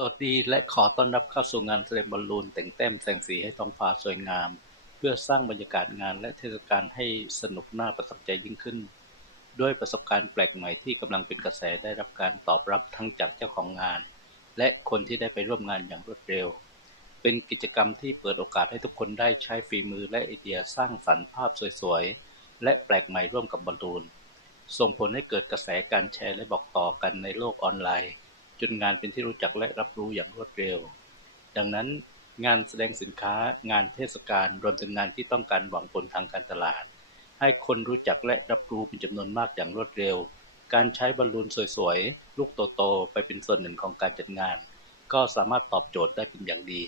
สวัสดีและขอต้อนรับเข้าสู่งานแสดงบอลลูนแต่งแต้มแสงสีให้ท้องฟ้าสวยงาม เพื่อสร้างบรรยากาศงานและเทศกาลให้สนุกน่าประทับใจยิ่งขึ้น ด้วยประสบการณ์แปลกใหม่ที่กำลังเป็นกระแสได้รับการตอบรับทั้งจากเจ้าของงาน และคนที่ได้ไปร่วมงานอย่างรวดเร็ว เป็นกิจกรรมที่เปิดโอกาสให้ทุกคนได้ใช้ฝีมือและไอเดียสร้างสรรค์ภาพสวยๆและแปลกใหม่ร่วมกับบอลลูนส่งผลให้เกิดกระแสการแชร์และบอกต่อกันในโลกออนไลน์ จนงานเป็นที่รู้จักและรับรู้อย่างรวดเร็ว ดังนั้นงานแสดงสินค้างานเทศกาลรวมถึงงานที่ต้องการหวังผลทางการตลาด ให้คนรู้จักและรับรู้เป็นจำนวนมากอย่างรวดเร็ว การใช้บอลลูนสวยๆ ลูกโตๆ ไปเป็นส่วนหนึ่งของการจัดงาน ก็สามารถตอบโจทย์ได้เป็นอย่างดี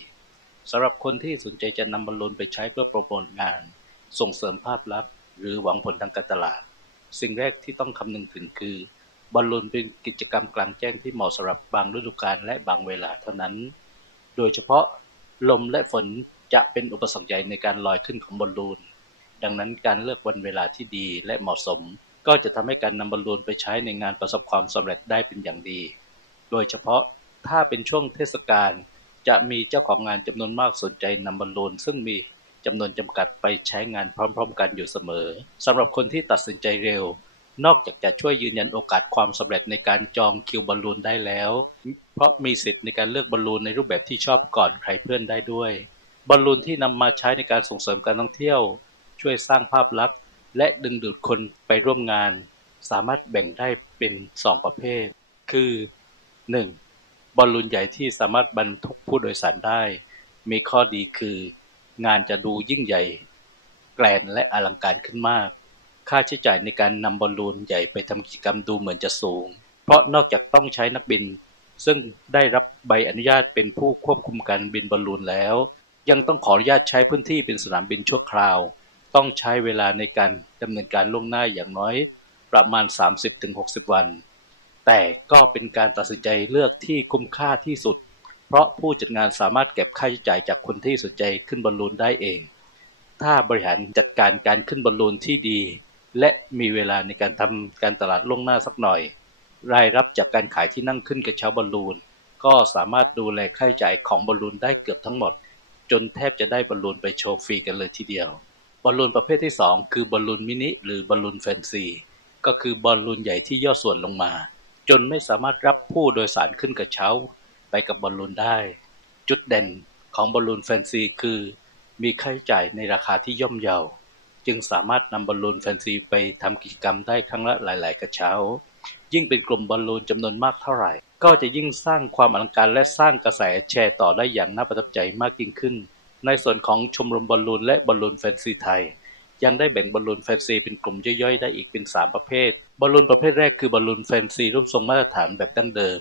สำหรับคนที่สนใจจะนำบอลลูนไปใช้เพื่อโปรโมทงาน ส่งเสริมภาพลักษณ์ หรือหวังผลทางการตลาด สิ่งแรกที่ต้องคำนึงถึงคือ บอลลูนเป็นกิจกรรมกลางแจ้งที่เหมาะสำหรับบางฤดูกาลและบางเวลาเท่านั้น โดยเฉพาะลมและฝนจะเป็นอุปสรรคใหญ่ในการลอยขึ้นของบอลลูน ดังนั้นการเลือกวันเวลาที่ดีและเหมาะสม ก็จะทำให้การนำบอลลูนไปใช้ในงานประสบความสำเร็จได้เป็นอย่างดี โดยเฉพาะถ้าเป็นช่วงเทศกาลจะมีเจ้าของงานจำนวนมากสนใจนำบอลลูนซึ่งมีจำนวนจำกัดไปใช้งานพร้อม ๆ กันอยู่เสมอสำหรับคนที่ตัดสินใจเร็ว นอกจากจะช่วยยืนยันโอกาสความสำเร็จในการจองคิวบอลลูนได้แล้ว เพราะมีสิทธิ์ในการเลือกบอลลูนในรูปแบบที่ชอบก่อนใครเพื่อนได้ด้วย บอลลูนที่นำมาใช้ในการส่งเสริมการท่องเที่ยว ช่วยสร้างภาพลักษณ์ และดึงดูดคนไปร่วมงาน สามารถแบ่งได้เป็น 2 ประเภท คือ 1. บอลลูนใหญ่ที่สามารถบรรทุกผู้โดยสารได้ มีข้อดีคือ งานจะดูยิ่งใหญ่ แกรนและอลังการขึ้นมาก ค่าใช้จ่ายในการนำบอลลูนใหญ่ไปทำกิจกรรมดูเหมือนจะสูง เพราะนอกจากต้องใช้นักบิน ซึ่งได้รับใบอนุญาตเป็นผู้ควบคุมการบินบอลลูนแล้ว ยังต้องขออนุญาตใช้พื้นที่เป็นสนามบินชั่วคราว ต้องใช้เวลาในการดำเนินการล่วงหน้าอย่างน้อย ประมาณ 30-60 วัน แต่ก็เป็นการตัดสินใจเลือกที่คุ้มค่าที่สุด เพราะผู้จัดงานสามารถเก็บค่าใช้จ่ายจากคนที่สนใจขึ้นบอลลูนได้เองถ้าบริหารจัดการการขึ้นบอลลูนที่ดี และมีเวลาในการทำการตลาดล่วงหน้าสักหน่อย รายรับจากการขายที่นั่งขึ้นกระเช้าบอลลูน ก็สามารถดูแลค่าใช้จ่ายของบอลลูนได้เกือบทั้งหมด จนแทบจะได้บอลลูนไปโชว์ฟรีกันเลยทีเดียว บอลลูนประเภทที่ 2 คือบอลลูนมินิหรือบอลลูนแฟนซี ก็คือบอลลูนใหญ่ที่ย่อส่วนลงมา จนไม่สามารถรับผู้โดยสารขึ้นกระเช้า ไปกับบอลลูนได้ จุดเด่นของบอลลูนแฟนซีคือ มีค่าใช้จ่ายในราคาที่ย่อมเยา จึงสามารถนำบอลลูนแฟนซีไปทำกิจกรรมได้ครั้งละหลาย ๆ กระเช้า ยิ่งเป็นกลุ่มบอลลูนจำนวนมากเท่าไหร่ ก็จะยิ่งสร้างความอลังการและสร้างกระแสแชร์ต่อได้อย่างน่าประทับใจมากยิ่งขึ้น ในส่วนของชมรมบอลลูนและบอลลูนแฟนซีไทย ยังได้แบ่งบอลลูนแฟนซีเป็นกลุ่มย่อยๆ ได้อีกเป็น 3 ประเภท บอลลูนประเภทแรกคือบอลลูนแฟนซีรูปทรงมาตรฐานแบบดั้งเดิม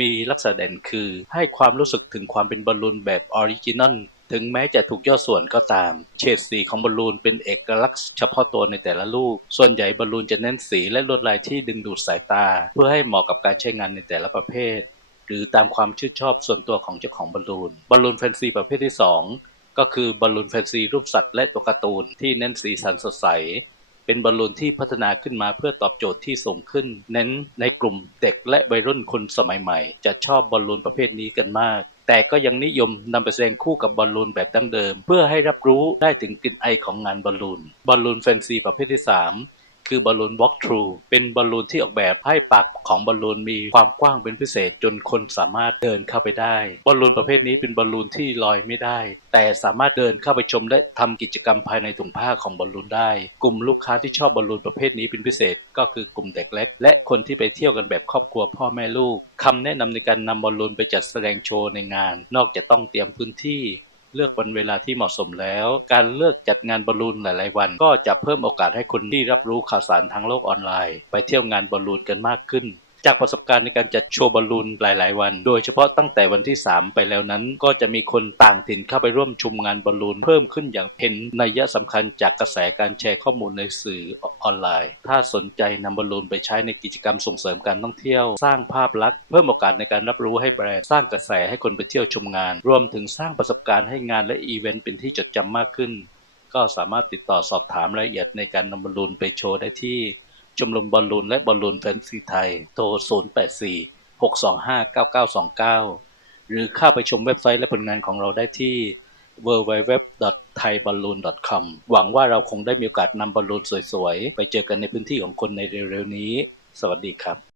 มีลักษณะเด่นคือให้ความรู้สึกถึงความเป็นบอลลูนแบบออริจินอล ถึงแม้จะถูกย่อส่วนก็ตาม เฉดสีของบอลลูนเป็นเอกลักษณ์เฉพาะตัวในแต่ละลูก ส่วนใหญ่บอลลูนจะเน้นสีและลวดลายที่ดึงดูดสายตา เพื่อให้เหมาะกับการใช้งานในแต่ละประเภท หรือตามความชื่นชอบส่วนตัวของเจ้าของบอลลูน บอลลูนแฟนซีประเภทที่ 2 ก็คือบอลลูนแฟนซีรูปสัตว์และตัวการ์ตูนที่เน้นสีสันสดใส เป็นบอลลูนที่พัฒนาขึ้นมาเพื่อตอบโจทย์ที่สูงขึ้น เน้นในกลุ่มเด็กและวัยรุ่นคนสมัยใหม่ จะชอบบอลลูนประเภทนี้กันมาก แต่ก็ยังนิยมนำไปแสดงคู่กับบอลลูนแบบดั้งเดิม เพื่อให้รับรู้ได้ถึงกลิ่นไอของงานบอลลูนบอลลูนแฟนซีประเภทที่ 3 คือบอลลูน walk through เป็นบอลลูนที่ออกแบบให้ปากของบอลลูนมีความกว้างเป็นพิเศษจนคนสามารถเดินเข้าไปได้บอลลูนประเภทนี้เป็นบอลลูนที่ลอยไม่ได้ แต่สามารถเดินเข้าไปชมและทำกิจกรรมภายในถุงผ้าของบอลลูนได้ กลุ่มลูกค้าที่ชอบบอลลูนประเภทนี้เป็นพิเศษ ก็คือกลุ่มเด็กเล็ก และคนที่ไปเที่ยวกันแบบครอบครัวพ่อแม่ลูกคำแนะนำในการนำบอลลูนไปจัดแสดงโชว์ในงาน นอกจากต้องเตรียมพื้นที่ เลือกวันเวลาที่เหมาะสมแล้ว การเลือกจัดงานบอลลูนหลาย ๆ วัน ก็จะเพิ่มโอกาสให้คนที่รับรู้ข่าวสารทางโลกออนไลน์ ไปเที่ยวงานบอลลูนกันมากขึ้น จากประสบการณ์ในการจัดโชว์บอลลูนหลาย ๆ วัน โดยเฉพาะตั้งแต่วันที่ 3 ไปแล้วนั้น ก็จะมีคนต่างถิ่นเข้าไปร่วมชมงานบอลลูนเพิ่มขึ้นอย่างเห็นนัยสำคัญจากกระแสการแชร์ข้อมูลในสื่อออนไลน์ ถ้าสนใจนำบอลลูนไปใช้ในกิจกรรมส่งเสริมการท่องเที่ยว สร้างภาพลักษณ์เพิ่มโอกาสในการรับรู้ให้แบรนด์สร้างกระแสให้คนไปเที่ยวชมงาน รวมถึงสร้างประสบการณ์ให้งานและอีเวนต์เป็นที่จดจำมากขึ้น ก็สามารถติดต่อสอบถามรายละเอียดในการนำบอลลูนไปโชว์ได้ที่ ชมรมบอลลูนและบอลลูนแฟนซีไทย โทร 084 625 9929 หรือเข้าไปชมเว็บไซต์และผลงานของเราได้ที่ www.thaiballoon.com หวังว่าเราคงได้มีโอกาสนำบอลลูนสวยๆ ไปเจอกันในพื้นที่ของคนในเร็วๆนี้ สวัสดีครับ